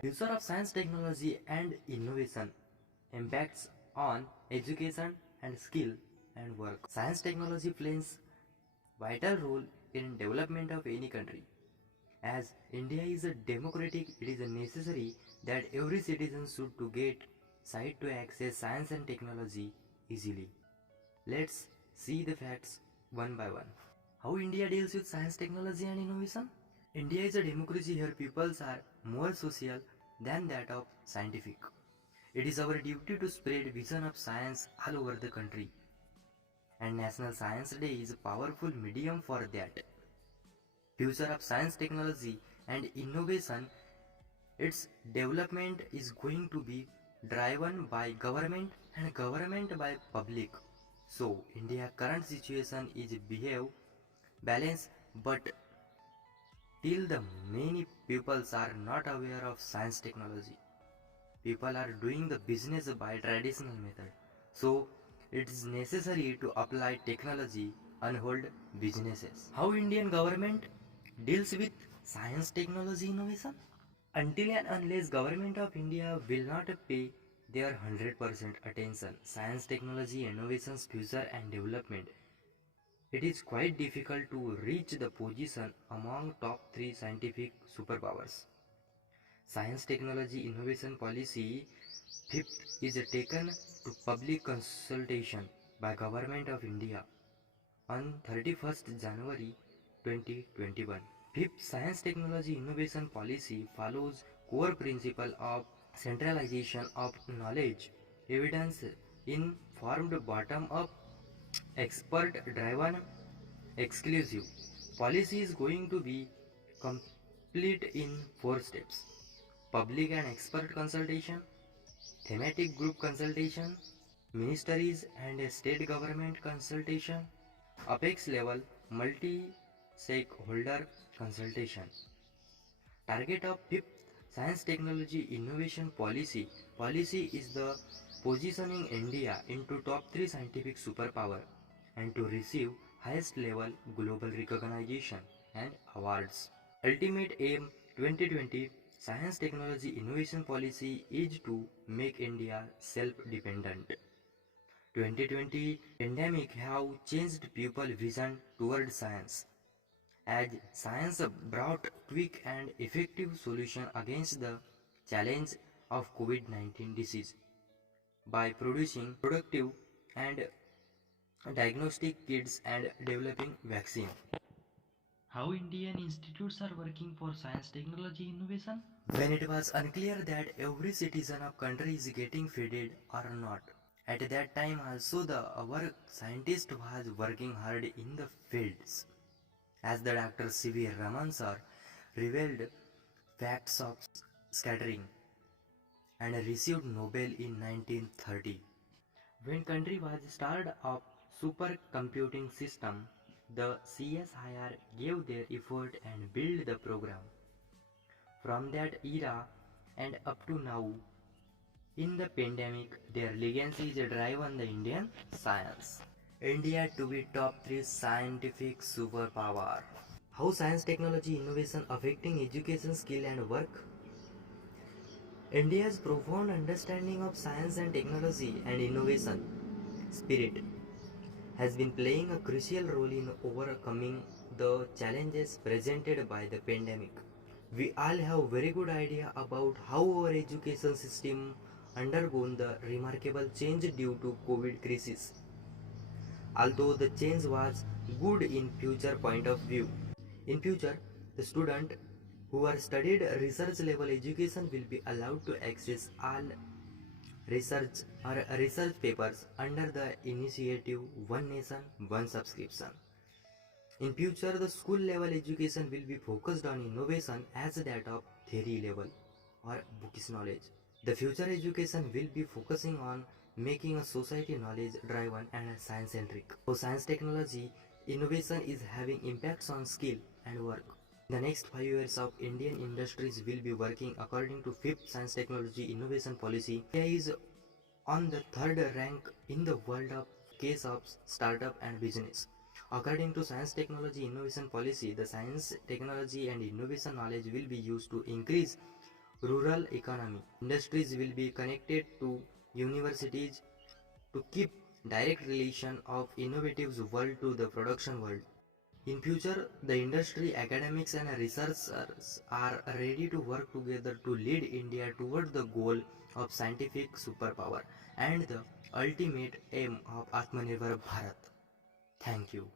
Future of science, technology and innovation impacts on education and skill and work. Science technology plays vital role in development of any country. As India is a democratic, it is necessary that every citizen should to get sight to access science and technology easily. Let's see the facts one by one. How India deals with science, technology and innovation? India is a democracy. Here peoples are more social than that of scientific. It is our duty to spread vision of science all over the country. And National Science Day is a powerful medium for that. Future of science, technology and innovation, its development is going to be driven by government and government by public. So India current situation is behave balanced, but till the many peoples are not aware of science technology. People are doing the business by traditional method. So it is necessary to apply technology and hold businesses. How Indian government deals with science, technology, innovation? Until and unless government of India will not pay their 100% attention, science, technology, innovations, future and development, it is quite difficult to reach the position among top 3 scientific superpowers. Science, technology, innovation policy fifth is taken to public consultation by Government of India on 31st January 2021. Fifth, Science, Technology, Innovation policy follows core principle of centralization of knowledge, evidence informed bottom-up, expert-driven, exclusive. Policy is going to be complete in 4 steps: public and expert consultation, thematic group consultation, ministries and state government consultation, apex level multi-stakeholder consultation. Target of fifth Science, Technology, Innovation policy. Policy is the positioning India into top 3 scientific superpower and to receive highest level global recognition and awards. Ultimate aim 2020 Science, Technology, Innovation policy is to make India self-dependent. 2020 pandemic have changed people vision toward science, as science brought quick and effective solution against the challenge of COVID-19 disease by producing productive and diagnostic kits and developing vaccine. How Indian institutes are working for science, technology, innovation? When it was unclear that every citizen of country is getting fed or not, at that time also our scientist was working hard in the fields. As the Dr. C.V. Raman sir revealed facts of scattering and received Nobel in 1930. When country was started up supercomputing system, the CSIR gave their effort and built the program. From that era and up to now, in the pandemic, their legacy is driven the Indian science. India to be top 3 scientific superpower. How science, technology, innovation affecting education, skill and work? India's profound understanding of science and technology and innovation spirit has been playing a crucial role in overcoming the challenges presented by the pandemic. We all have very good idea about how our education system undergone the remarkable change due to COVID crisis. Although the change was good in future point of view. In future, the student who are studied research level education will be allowed to access all research or research papers under the initiative One Nation, One Subscription. In future, the school level education will be focused on innovation as that of theory level or bookish knowledge. The future education will be focusing on making a society knowledge driven and science centric. So science, technology, innovation is having impacts on skill and work. The next 5 years of Indian industries will be working according to 5th Science, Technology, Innovation policy. India is on the 3rd rank in the world of case of startup and business. According to Science, Technology, Innovation policy, the science, technology and innovation knowledge will be used to increase rural economy. Industries will be connected to universities to keep direct relation of innovative world to the production world. In future, the industry, academics and researchers are ready to work together to lead India toward the goal of scientific superpower and the ultimate aim of Atmanirbhar Bharat. Thank you.